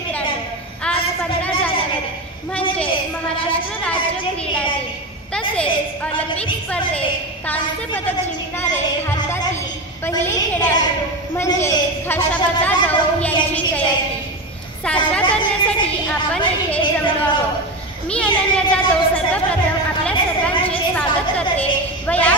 मित्रांनो, आज 15 जानेवारी म्हणजे महाराष्ट्र राज्य क्रीडा दिन तसेच ऑलिम्पिक स्पर्धेत कांस्य पदक जिंकणारे भारतातील पहिले खेळाडू म्हणजे खाशाबा जाधव यांची जयंती साजरा करण्यासाठी आपण इथे जमलो आहोत। मी अनन्या जाधव सर्वप्रथम आपल्या सर्वांचे स्वागत करते व या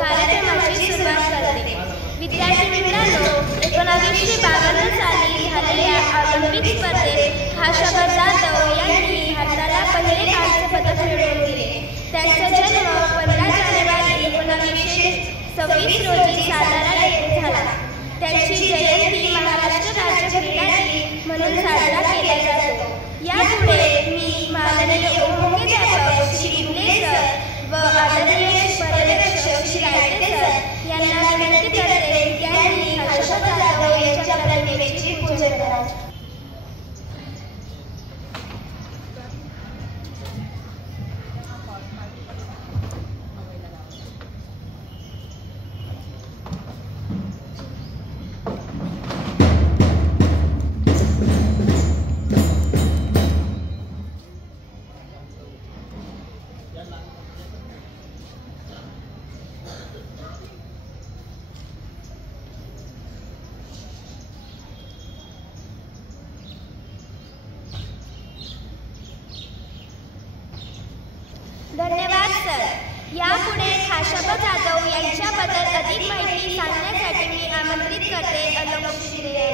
कार्यक्रमाची सुरुवात करते। विद्यार्थी मित्रांनो, 1952 साली झालेल्या ऑलिम्पिक स्पर्धेत खाशाबा जाधव यांनी भारताला पहिले कांस्य पदक मिळवून दिले। त्यांचा जन्म 15 जानेवारी 1926 रोजी सातारा येथे झाला। त्यांची जयंती महाराष्ट्र राज्य क्रीडा दिन म्हणून साजरा केला जातो। यापुढे मी माननीय उपमुख्याध्यापक श्री इंगळे सर व आदरणीय पर्यवेक्षक श्री रायते सर यांना विनंती करते की त्यांनी खाशाबा जाधव यांच्या प्रतिमेचे पूजन करावे। धन्यवाद सर। यापुढे खाशाबा जाधव यांच्याबद्दल अधिक माहिती सांगण्यासाठी मी आमंत्रित करते अलोक शिंदे।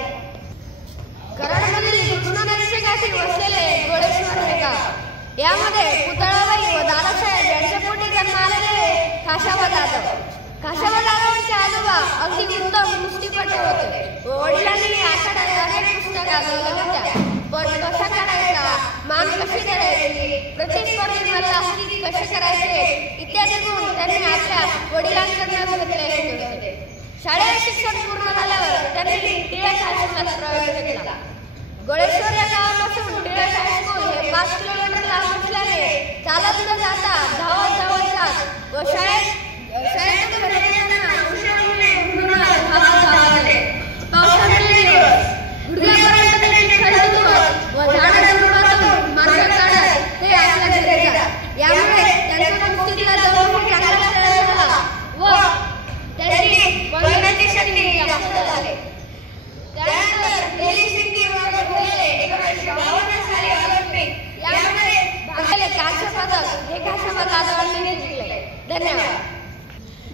कराडमधील कृष्णा नदीच्या काठी वसलेले गोळेश्वर हे गाव। यामध्ये पुतळाबाई व दादासाहेब यांच्या पोटी जन्म आलेले खाशाबा जाधव। खाशाबा जाधवांचे आजोबा अगदी उत्तम कुस्तीपटू होते व वडिलांनी आखाड्यात अनेक कुस्त्या गाजवल्या होत्या। पण कसा करायचा, मान कशी धरायची, प्रतिस्पर्धी मल्लाखी कसे करायचे इत्यादी गुण त्यांनी आपल्या वडिलांकडून घेतले होते। शाळेत शिक्षण पूर्ण झाल्यावर त्यांनी टिळक हायस्कूलात प्रवेश घेतला। गोळेश्वर या गावापासून टिळक हायस्कूल हे 5 किलोमीटर लांब असल्याने चालत न जाता धावत जात व शाळेतून घरी येताना उशिरामुळे पावसाचे दिवस गुडघ्यापर्यंत चिखल तुटत व झाडाझुडपातून मार्ग काढत ते आपल्या घरी जात। यामुळे त्यांचा कुस्तीतला जवळ चांगला तयार झाला व त्यांची पळण्याची शक्ती जास्त झाली। त्यानंतर दिल्ली सिटी वर झालेले 1952 साली ऑलिम्पिक यामध्ये भागलेले कांस्य पदक हे खाशाबा जाधवांनी जिंकले। धन्यवाद।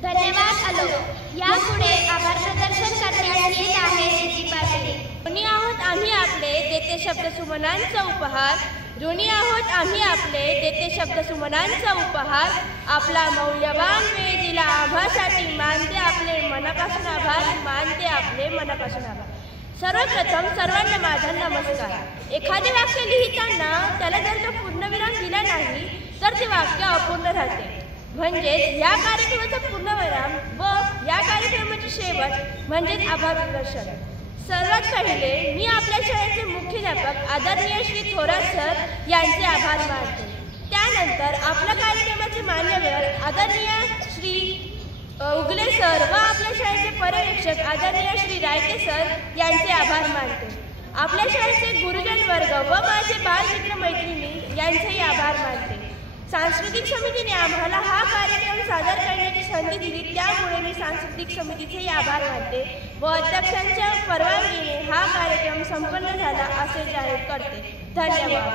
धन्यवाद अलोक। यापुढे आभार प्रदर्शन करण्यात येत आहे ऋषी पाटील। ऋणी आहोत आम्ही आपले देते शब्द सुमनांचा उपहार। ऋणी आहोत आम्ही आपले देते शब्द सुमनांचा उपहार। आपला मौल्यवान वेळ दिला आभासाठी मानते आपले मनापासून आभार, मानते आपले मनापासून आभार। सर्वप्रथम सर्वांना माझा नमस्कार। एखादे वाक्य लिहिताना त्याला जर तो पूर्णविराम दिला नाही तर ते वाक्य अपूर्ण राहते। म्हणजेच या कार्यक्रमाचा पूर्णविराम व या कार्यक्रमाची शेवट म्हणजेच आभार प्रदर्शन। सर्वात पहिले मी आपल्या शाळेचे मुख्याध्यापक आदरणीय श्री थोरात सर यांचे आभार मानते। त्यानंतर आपल्या कार्यक्रमाचे मान्यवर आदरणीय श्री उगले सर व आपल्या शाळेचे पर्यवेक्षक आदरणीय श्री रायते सर यांचे आभार मानते। आपल्या शाळेचे गुरुजन वर्ग व माझे बालमित्र मैत्रिणी यांचेही आभार मानते। सांस्कृतिक समितीने आम्हाला हा कार्यक्रम सादर करण्याची संधी दिली त्यामुळे मी सांस्कृतिक समितीचेही आभार मानते व अध्यक्षांच्या परवानगीने हा कार्यक्रम संपन्न झाला असे जाहीर करते। धन्यवाद।